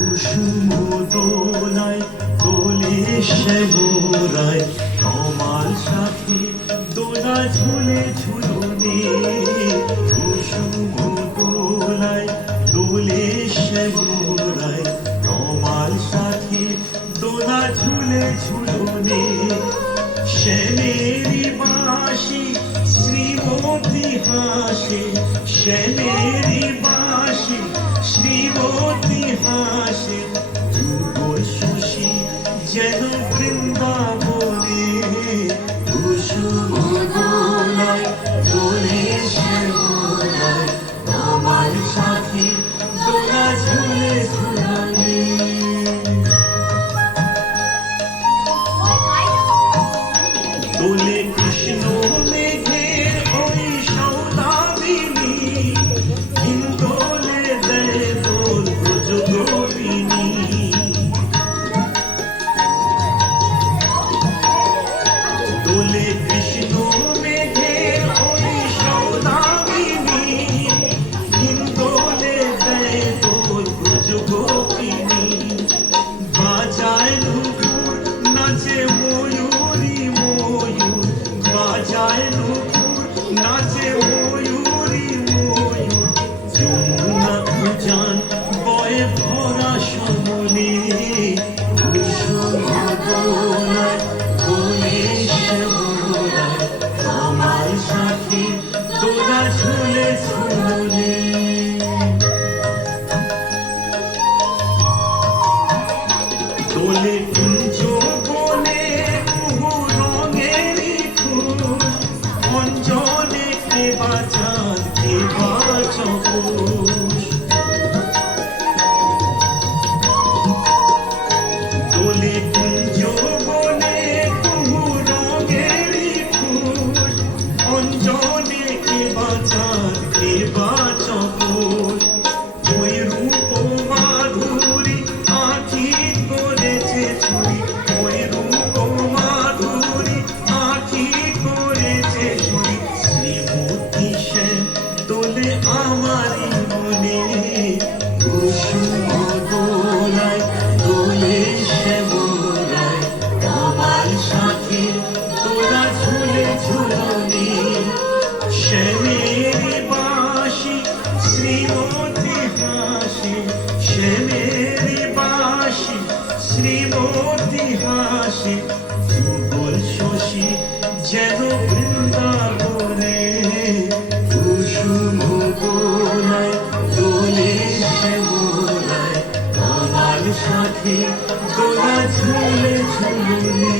কুসুম দোলায় দোলে শ্যামরায় কমাল সাথে দোলা ঝুলে ঝুলনে কুসুম দোলায় দোলে শ্যামরায় কমাল সাথে দোলা ঝুলে ঝুলনে শ্যামেরি বাঁশি শ্রীমতী হাসে শ্যামেরি বাঁশি শ্রীমতী হাসে যুগল শশী যেন বৃন্দাবনে কুসুম দোলায় দোলে শ্যামরায় কমাল সাথে দোলা ঝুলে ঝুলনে দোলে কৃষ্ণ মেঘের ওই সৌদামিনী হিন্দোলে দেয় দোল ব্রজ গোপিনী দোলে কৃষ্ণ মেঘের ওই সৌদামিনী হিন্দোলে দেয় দোল ব্রজ গোপিনী বাজায় নুপুর নাচে ময়ূরী ময়ূর বাজায় নুপুর নাচে ময়ূরী ময়ূর যমুনা উজান বয়ে ভরা সমনে কুসুম দোলায় দোলে শ্যামরায় কমাল সাথে দোলা ঝুলে ঝুলনে দোলে কুঞ্জ বনে কুহু রঙেরি ফুল অঞ্জনে কে বাঁচান কে বাঁচবোস দোলে কুঞ্জ বনে কুহু রঙেরি ফুল অঞ্জনে কে বাঁচান কে বাঁচবোস ওই রূপ মাধুরী আঁখি করেছে চুরি ওই রূপ মাধুরী আঁখি করেছে চুরি শ্রীমতী শ্যাম দোলে আমারি মনে কুসুম দোলায় দোলে শ্যামরায় কমাল সাথে দোলা ঝুলে ঝুলনে শ্যামেরি বাঁশি শ্রীমতী হাসে শ্যামেরি বাঁশি শ্রীমতী হাসে যুগল শশী যেন বৃন্দাবনে কুসুম দোলায় দোলে শ্যামরায় কমাল সাথে দোলা ঝুলে ঝুলনে